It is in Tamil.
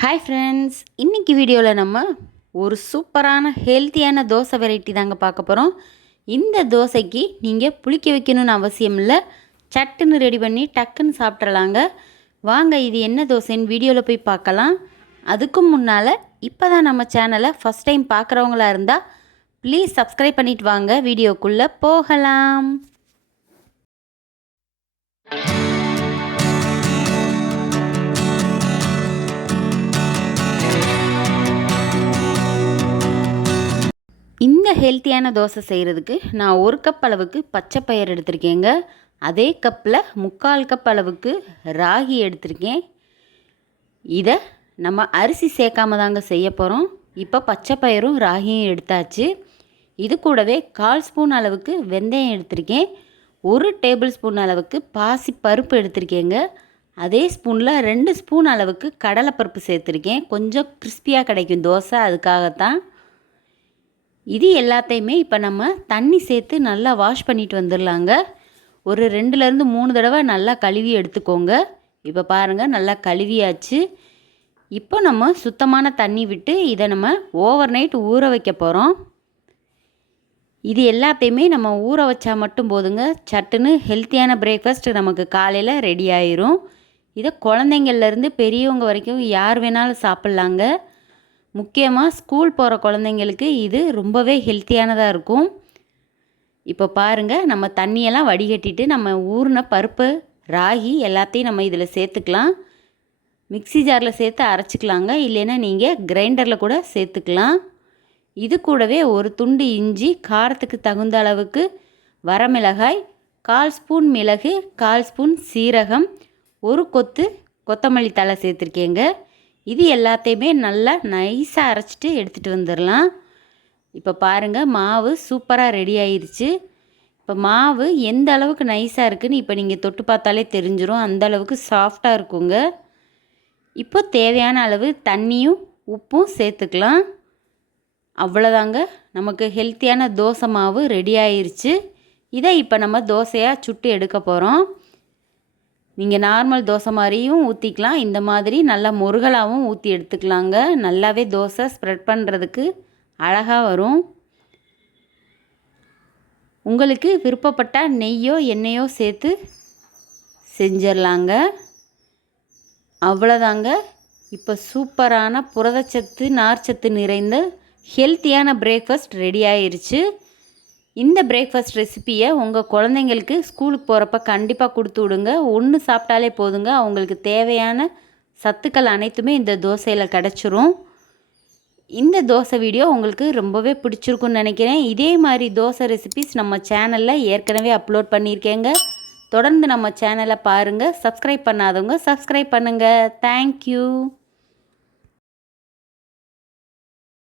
ஹாய் ஃப்ரெண்ட்ஸ், இன்றைக்கி வீடியோவில் நம்ம ஒரு சூப்பரான ஹெல்த்தியான தோசை வெரைட்டி தாங்க பார்க்க போகிறோம். இந்த தோசைக்கு நீங்கள் புளிக்க வைக்கணும்னு அவசியம் இல்லை, சட்டுன்னு ரெடி பண்ணி டக்குன்னு சாப்பிட்றலாங்க. வாங்க இது என்ன தோசைன்னு வீடியோவில் போய் பார்க்கலாம். அதுக்கும் முன்னால் இப்போ தான் நம்ம சேனலை ஃபஸ்ட் டைம் பார்க்குறவங்களா இருந்தால் ப்ளீஸ் சப்ஸ்கிரைப் பண்ணிவிட்டு வாங்க. வீடியோக்குள்ளே போகலாம். இந்த ஹெல்த்தியான தோசை செய்கிறதுக்கு நான் 1 கப் அளவுக்கு பச்சை பயிர் எடுத்திருக்கேங்க. அதே கப்பில் 3/4 கப் அளவுக்கு ராகி எடுத்திருக்கேன். இதை நம்ம அரிசி சேர்க்காம தாங்க செய்ய போகிறோம். இப்போ பச்சை பயிரும் ராகியும் எடுத்தாச்சு. இது கூடவே 1/4 ஸ்பூன் அளவுக்கு வெந்தயம் எடுத்திருக்கேன். 1 டேபிள் ஸ்பூன் அளவுக்கு பாசி பருப்பு எடுத்திருக்கேங்க. அதே ஸ்பூனில் 2 ஸ்பூன் அளவுக்கு கடலைப்பருப்பு சேர்த்துருக்கேன். கொஞ்சம் கிறிஸ்பியாக கிடைக்கும் தோசை, அதுக்காகத்தான். இது எல்லாத்தையுமே இப்போ நம்ம தண்ணி சேர்த்து நல்லா வாஷ் பண்ணிட்டு வந்துடலாங்க. ஒரு 2லேருந்து 3 தடவை நல்லா கழுவி எடுத்துக்கோங்க. இப்போ பாருங்கள், நல்லா கழுவியாச்சு. இப்போ நம்ம சுத்தமான தண்ணி விட்டு இதை நம்ம ஓவர் நைட் ஊற வைக்க போகிறோம். இது எல்லாத்தையுமே நம்ம ஊற வச்சா மட்டும் போதுங்க, சட்டுன்னு ஹெல்த்தியான பிரேக்ஃபாஸ்ட் நமக்கு காலையில் ரெடி ஆயிரும். இதை குழந்தைங்கள்லேருந்து பெரியவங்க வரைக்கும் யார் வேணாலும் சாப்பிட்லாங்க. முக்கியமாக ஸ்கூல் போகிற குழந்தைங்களுக்கு இது ரொம்பவே ஹெல்த்தியானதாக இருக்கும். இப்போ பாருங்கள், நம்ம தண்ணியெல்லாம் வடிகட்டிட்டு நம்ம ஊறின பருப்பு, ராகி எல்லாத்தையும் நம்ம இதில் சேர்த்துக்கலாம். மிக்ஸி ஜாரில் சேர்த்து அரைச்சிக்கலாங்க, இல்லைன்னா நீங்கள் கிரைண்டரில் கூட சேர்த்துக்கலாம். இது கூடவே ஒரு துண்டு இஞ்சி, காரத்துக்கு தகுந்த அளவுக்கு வரமிளகாய், 1/4 ஸ்பூன் மிளகு, 1/4 ஸ்பூன் சீரகம், ஒரு கொத்து கொத்தமல்லி தழை சேர்த்துருக்கேங்க. இது எல்லாத்தையுமே நல்லா நைஸாக அரைச்சிட்டு எடுத்துகிட்டு வந்துடலாம். இப்போ பாருங்கள், மாவு சூப்பராக ரெடி ஆயிடுச்சு. இப்போ மாவு எந்த அளவுக்கு நைஸாக இருக்குதுன்னு இப்போ நீங்கள் தொட்டு பார்த்தாலே தெரிஞ்சிடும். அந்த அளவுக்கு சாஃப்டாக இருக்குங்க. இப்போ தேவையான அளவு தண்ணியும் உப்பும் சேர்த்துக்கலாம். அவ்வளோதாங்க, நமக்கு ஹெல்த்தியான தோசை மாவு ரெடி ஆயிடுச்சு. இதை இப்போ நம்ம தோசையாக சுட்டு எடுக்க போகிறோம். நீங்கள் நார்மல் தோசை மாதிரியும் ஊற்றிக்கலாம், இந்த மாதிரி நல்லா முருகலாகவும் ஊற்றி எடுத்துக்கலாங்க. நல்லாவே தோசை ஸ்ப்ரெட் பண்ணுறதுக்கு அழகாக வரும். உங்களுக்கு விருப்பப்பட்டால் நெய்யோ எண்ணெயோ சேர்த்து செஞ்சிடலாங்க. அவ்வளோதாங்க, இப்போ சூப்பரான புரதச்சத்து நார்ச்சத்து நிறைந்த ஹெல்த்தியான பிரேக்ஃபாஸ்ட் ரெடி ஆயிடுச்சு. இந்த பிரேக்ஃபாஸ்ட் ரெசிப்பியை உங்கள் குழந்தைங்களுக்கு ஸ்கூலுக்கு போகிறப்ப கண்டிப்பாக கொடுத்து விடுங்க. ஒன்று சாப்பிட்டாலே போதுங்க, அவங்களுக்கு தேவையான சத்துக்கள் அனைத்துமே இந்த தோசையில் கிடச்சிரும். இந்த தோசை வீடியோ உங்களுக்கு ரொம்பவே பிடிச்சிருக்குன்னு நினைக்கிறேன். இதே மாதிரி தோசை ரெசிபிஸ் நம்ம சேனலில் ஏற்கனவே அப்லோட் பண்ணியிருக்கேங்க. தொடர்ந்து நம்ம சேனலை பாருங்கள். சப்ஸ்கிரைப் பண்ணாதவங்க சப்ஸ்கிரைப் பண்ணுங்கள். தேங்க்யூ.